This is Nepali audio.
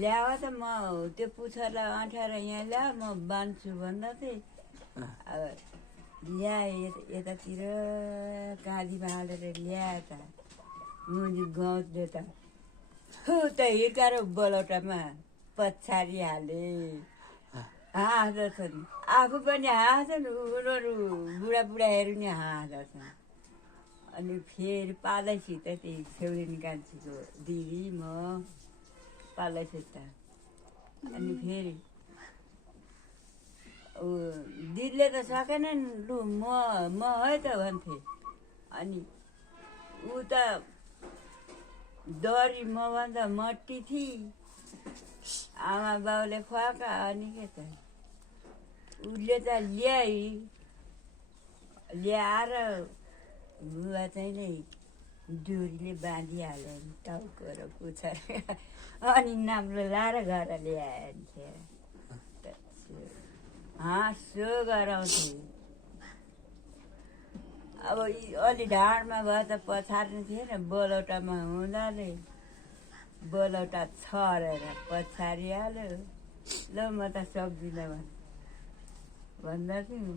ल्याव त म त्यो पुच्छरलाई अँठाएर यहाँ ल्या म बान्छु भन्दा थिएँ अब ल्याए यतातिर काँधीमा हालेर ल्याए त मुनि गाउँले त त हिर्काएर बलौटामा पछाडि हाले हाँस्दछन् आफू पनि हाँस्छन् उनीहरू बुढाबुढाहरू नि हाँस्दछन् अनि फेरि पालैसित त्यही छेउरी कान्छीको दिदी म पालैसित अनि फेरि दिदीले त सकेनन् लु म है त भन्थे अनि ऊ त डरी मभन्दा मट्टी थिए आमा बाउले खुवाएका अनि के त उसले त ल्याएर बुवा चाहिँ नै डोरीले बाँधिहाल्यो नि टाउको र पुच्छर अनि नाम्लो लाएर घर ल्याए हाँसो गराउँथे अब अलि ढाडमा भयो त पछार्नु थिएन बलौटामा हुँदाले बलौटा छरेर पछारिहाल्यो ल म त सक्दिनँ भन्दा थिएँ